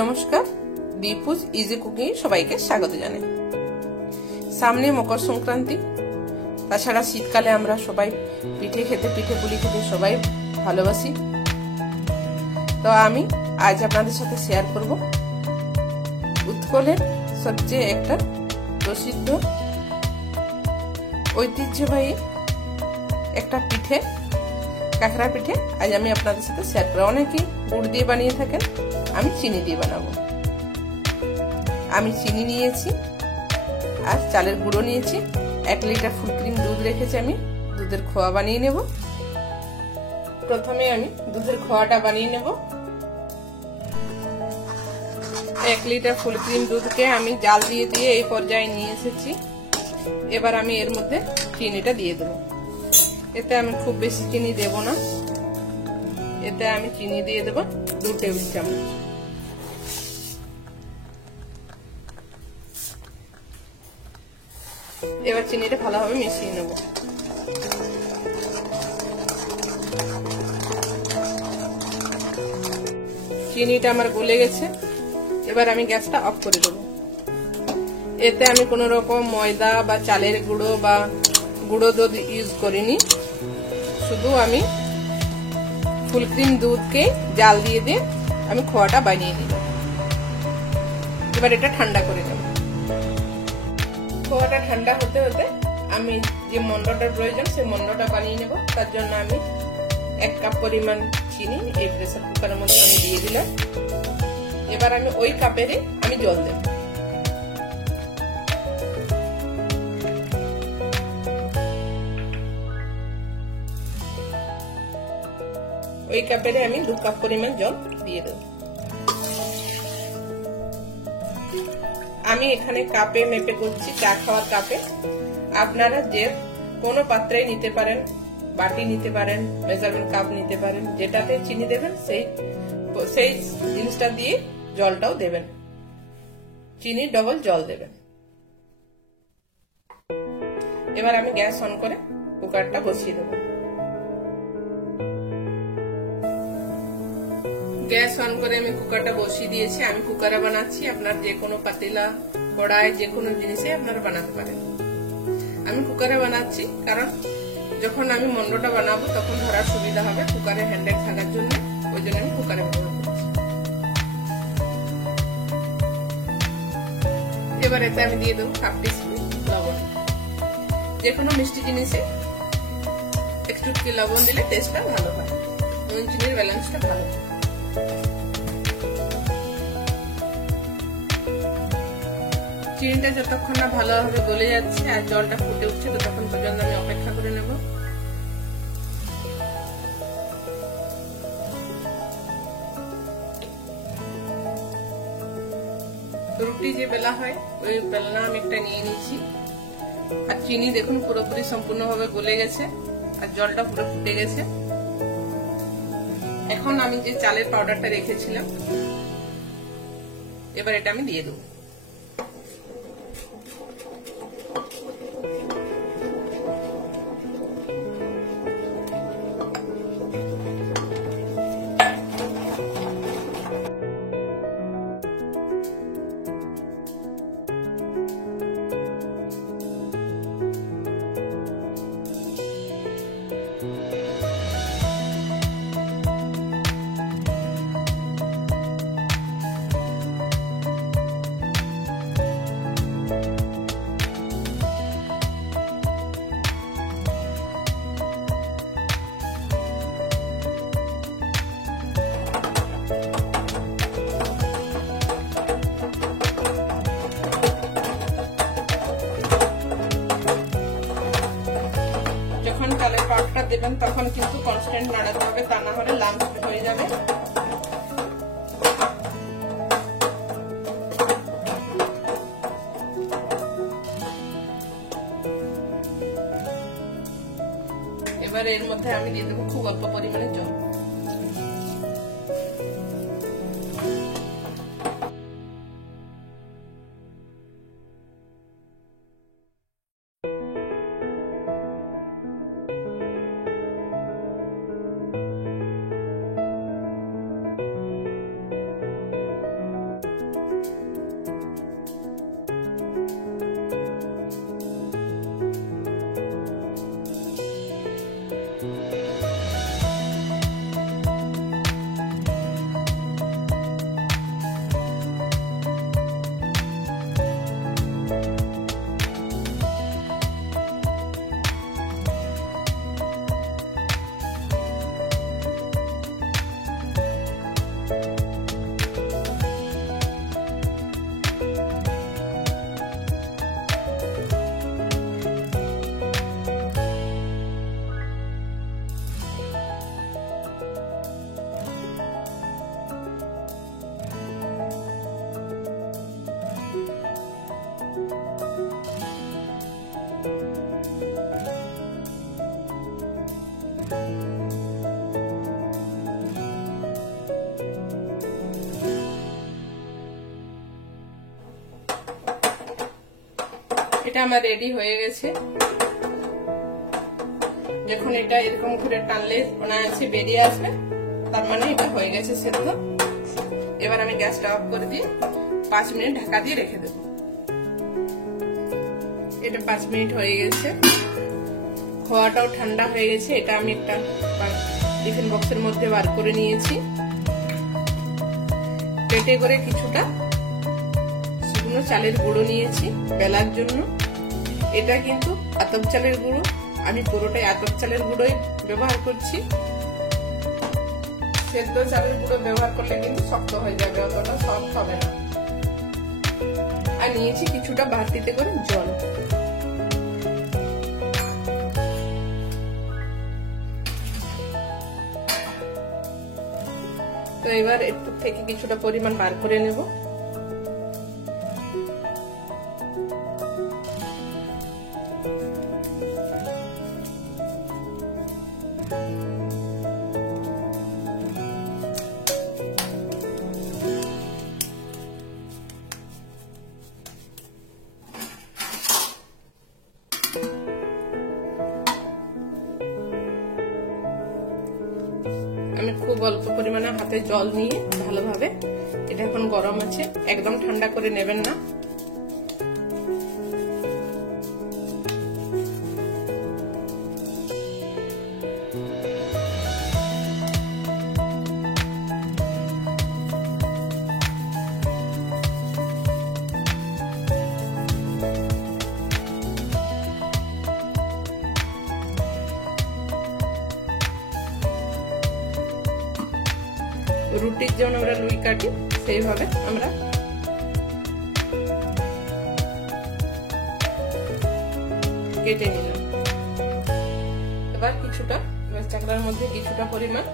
নমস্কার, দীপুজ easy cooking সবাইকে স্বাগত জানাই। সামনে মকর সংক্রান্তি, তাছাড়া শীতকালে আমরা সবাই পিঠে পুলি খেতে সবাই ভালোবাসি। তো আমি আজ আপনাদের সাথে শেয়ার করব উৎকলের সবচেয়ে একটা প্রসিদ্ধ ঐতিহ্যবাহী একটা পিঠে, কাঁকড়া পিঠে। আজ আমি আপনাদের সাথে শেয়ার করব। অনেকেই গুড় দিয়ে বানিয়ে থাকেন, আমি চিনি দিয়ে বানাবো। আমি চিনি নিয়েছি আর চালের গুঁড়ো নিয়েছি। 1 লিটার ফুল ক্রিম দুধ রেখেছি, আমি দুধের খোয়া বানিয়ে নেব। প্রথমে আমি দুধের খোয়াটা বানিয়ে নেব। 1 লিটার ফুল ক্রিম দুধকে আমি জাল দিয়ে দিয়ে এই পর্যায়ে নিয়ে এসেছি। এবার আমি এর মধ্যে চিনিটা দিয়ে দেব। এতে আমি খুব বেশি চিনি দেব না, এতে আমি চিনি দিয়ে দেব 2 টেবিল চামচ। এবার চিনিটা ভালোভাবে মিশিয়ে নেব। চিনিটা আমার গলে গেছে, এবার আমি গ্যাসটা অফ করে দেব। এতে আমি কোনো রকম ময়দা বা চালের গুঁড়ো বা গুঁড়ো দুধ ইউজ করিনি, শুধু আমি ফুল ক্রিম দুধকে জাল দিয়ে দিয়ে আমি খোয়াটা বানিয়ে নিব। এবার এটা ঠান্ডা করে নেব। খোয়াটা ঠান্ডা হতে হতে আমি যে মন্ডটার প্রয়োজন সেই মন্ডটা বানিয়ে নেব। তার জন্য আমি 1 কাপ পরিমাণ চিনি এই প্রেসার কুকারের মধ্যে আমি দিয়ে দিলাম। এবার আমি ওই কাপেরই আমি জল দেব। ওই কাপেরে আমি 2 কাপ পরিমাণ জল দিয়ে দেব। আমি এখানে কাপে মেপে করছি, চা খাওয়ার কাপে। আপনারা যে কোনো পাত্রে নিতে পারেন, বাটি নিতে পারেন, মেজারমেন্ট কাপ নিতে পারেন। যেটাতে চিনি দেবেন সেই জিনিসটা দিয়ে জলটাও দেবেন, চিনি ডবল জল দেবেন। এবার আমি গ্যাস অন করে কুকারটা বসিয়ে দেব। গ্যাস অন করে আমি কুকারটা বসিয়ে দিয়েছি। আমি কুকারে বানাচ্ছি, আপনার যে কোনো পাতিলা, কড়াই, যে কোনো জিনিসে আপনারা বানাতে পারেন। আমি কুকারে বানাচ্ছি কারণ যখন আমি মন্ডটা বানাবো তখন ধরার সুবিধা হবে, কুকারে হ্যান্ডেল থাকার জন্য, ওই জন্য আমি কুকারে ব্যবহার করছি। এবার এতে আমি দিয়ে দেবো 1/2 টিস্পুন লবণ। যে কোনো মিষ্টি জিনিসে একটু লবণ দিলে টেস্টটা ভালো হয়, নুন চিনির ব্যালেন্সটা ভালো হয়। চিনিটা যতক্ষণ না ভালোভাবে গলে যাচ্ছে আর জলটা ফুটে উঠছে ততক্ষণ পর্যন্ত আমি অপেক্ষা করে নেব। রুটি যে বেলা হয় ওই বেলনা আমি একটা নিয়ে নিয়েছি। আর চিনি দেখুন পুরোপুরি সম্পূর্ণভাবে গলে গেছে আর জলটা পুরো ফুটে গেছে। এখন আমি যে চালের পাউডারটা রেখেছিলাম, এবার এটা আমি দিয়ে দেবো। যখন চালের পাউডারটা দেবেন তখন কিন্তু কনস্ট্যান্ট নাড়াতে হবে, তা না হলে লাম্প হয়ে যাবে। এবার এর মধ্যে আমি দিয়ে দেবো খুব অল্প পরিমাণে জল। এটা আমার রেডি হয়ে গেছে। যখন এটা এরকম করে টানলে অনায়াসে বেরিয়ে আসবে, তার মানে এটা হয়ে গেছে সেদ্ধ। এবার আমি গ্যাসটা অফ করে দিয়ে 5 মিনিট ঢাকা দিয়ে রেখে দেব। এটা 5 মিনিট হয়ে গেছে, খাওয়াটাও ঠান্ডা হয়ে গেছে। এটা আমি একটা টিফিন বক্সের মধ্যে বার করে নিয়েছি। পেটে করে কিছুটা শুকনো চালের গুঁড়ো নিয়েছি বেলার জন্য। এটা কিন্তু আতপ চালের গুঁড়ো, আমি পুরোটাই আতপ চালের গুঁড়োই ব্যবহার করছি। সেদ্ধ চালের গুঁড়ো ব্যবহার করলে কিন্তু শক্ত হয়ে যাবে, অতটা সফট হবে না। আর নিয়েছি কিছুটা বাটিতে করে জল। তো এবার এর থেকে কিছুটা পরিমাণ বার করে নেব। আমি খুব অল্প পরিমাণে হাতে জল নিয়ে ভালোভাবে, এটা এখন গরম আছে, একদম ঠান্ডা করে নেবেন না। রুটির যেমন আমরা লুই কাটি, সেইভাবে আমরা কেটে নিলাম। এবার কিছুটা চাকলার মধ্যে কিছুটা পরিমাণ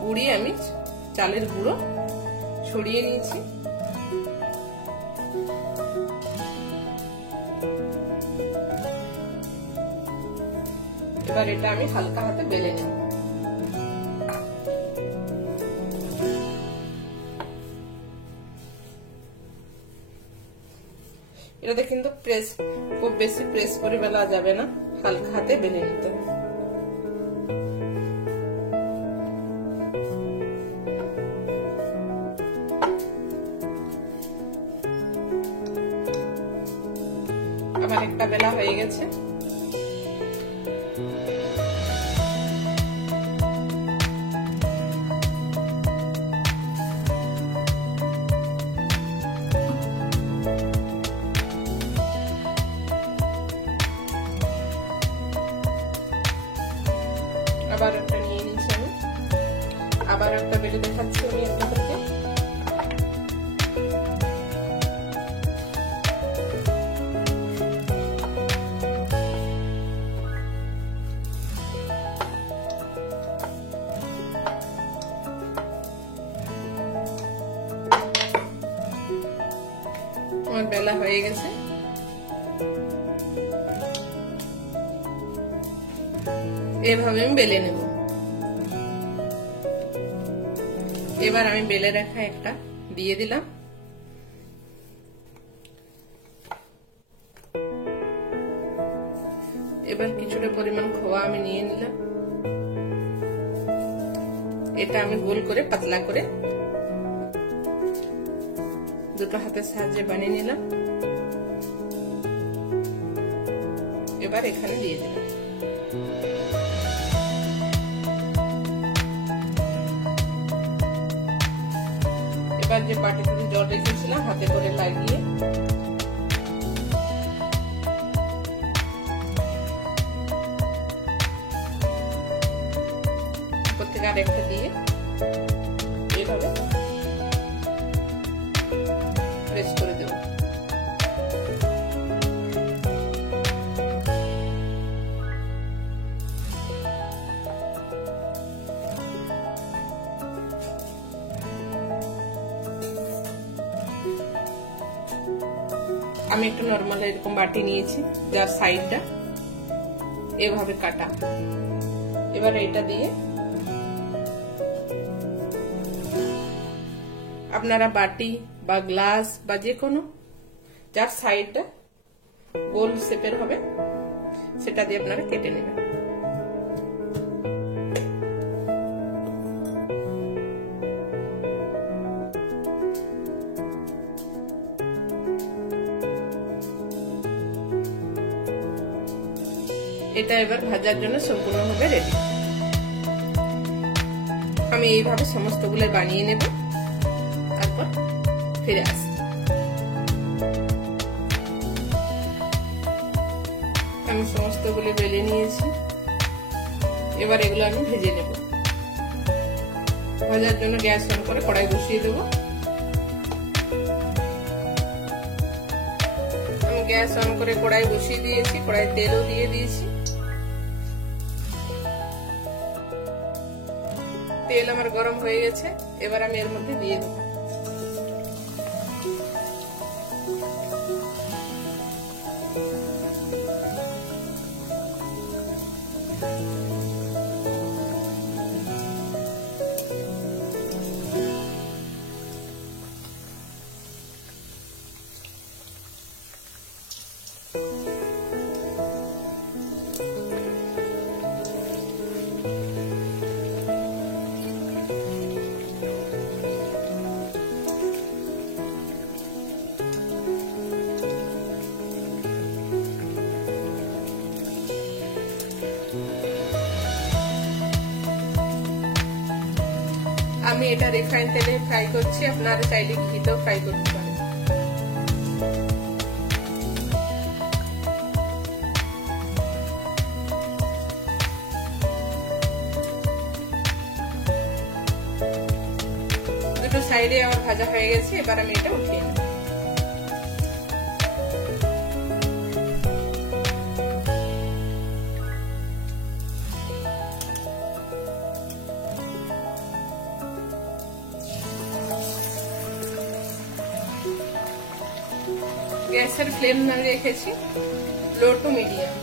গুঁড়ি, আমি চালের গুঁড়ো ছড়িয়ে নিয়েছি। এবার এটা আমি হালকা হাতে বেলে নেব। এটাতে কিন্তু খুব বেশি প্রেস করে বেলা যাবে না, হালকা হাতে বেলে নিতে হবে। আমার একটা বেলা হয়ে গেছে। আবার একটা নিয়ে নিচ্ছি আমি, আবার একটা বেলে দেখাচ্ছি আমি আপনাদেরকে। আমার বেলা হয়ে গেছে। এভাবে আমি বেলে নেব। এবার আমি বেলে রাখা একটা দিয়ে দিলাম। এবার কিছুটা পরিমাণ খোয়া আমি নিয়ে নিলাম। এটা আমি গোল করে পাতলা করে দুটো হাতের সাহায্যে বানিয়ে নিলাম। এবার এখানে দিয়ে দিলাম। এবার যে বাটিতে জল রেখেছিলাম হাতে করে লাগিয়ে উপর থেকে আরেকটা দিয়ে এভাবে প্রেস করে দেব। আমি একটু নরমাল এরকম বাটি নিয়েছি, যার সাইডটা এভাবে কাটা। এবার এটা দিয়ে আপনারা বাটি বা গ্লাস বা যে কোনো যার সাইডটা গোল শেপের হবে সেটা দিয়ে আপনারা কেটে নেবেন। এটা এবার ভাজার জন্য সম্পূর্ণভাবে রেডি। আমি এইভাবে সমস্তগুলো বানিয়ে নেব, তারপর ফিরে আসি। আমি সমস্তগুলো বেলে নিয়েছি, এবার এগুলো আমি ভেজে নেব। ভাজার জন্য গ্যাস অন করে কড়াই বসিয়ে দেব। আমি গ্যাস অন করে কড়াই বসিয়ে দিয়েছি, কড়াই তেলও দিয়ে দিয়েছি। তেল আমার গরম হয়ে গেছে, এবার আমি এর মধ্যে দিয়ে দেব। আমি এটা রিফাইন তেলে ফ্রাই করছি, আপনারা চাইলে ঘিতেও ফ্রাই করতে পারেন। দুটো সাইডে আমার ভাজা হয়ে গেছে, এবার আমি এটা উঠিয়ে নেব। গ্যাসের ফ্লেম আমি রেখেছি লো টু মিডিয়াম।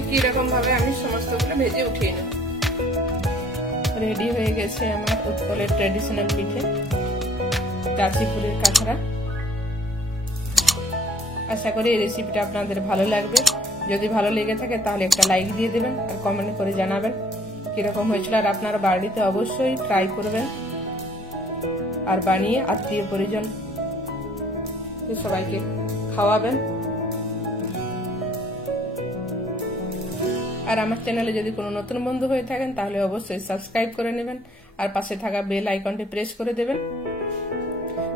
একই রকম ভাবে আমি সমস্তগুলো ভেজে উঠিয়ে নেব। রেডি হয়ে গেছে আমার উৎকলের ট্র্যাডিশনাল পিঠে চাচি ফুলের কাঁকড়া। আশা করি এই রেসিপিটা আপনাদের ভালো লাগবে। যদি ভালো লেগে থাকে তাহলে একটা লাইক দিয়ে দেবেন আর কমেন্ট করে জানাবেন কিরকম হয়েছিল। আর আপনারা বাড়িতে অবশ্যই ট্রাই করবেন আর বানিয়ে আত্মীয় পরিজন সবাইকে খাওয়াবেন। আর আমার চ্যানেলে যদি কোনো নতুন বন্ধু হয়ে থাকেন তাহলে অবশ্যই সাবস্ক্রাইব করে নেবেন আর পাশে থাকা বেল আইকনটি প্রেস করে দেবেন,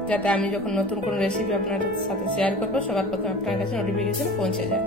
যাতে আমি যখন নতুন কোনো রেসিপি আপনার সাথে শেয়ার করবো সবার প্রথমে আপনার কাছে নোটিফিকেশন পৌঁছে যায়।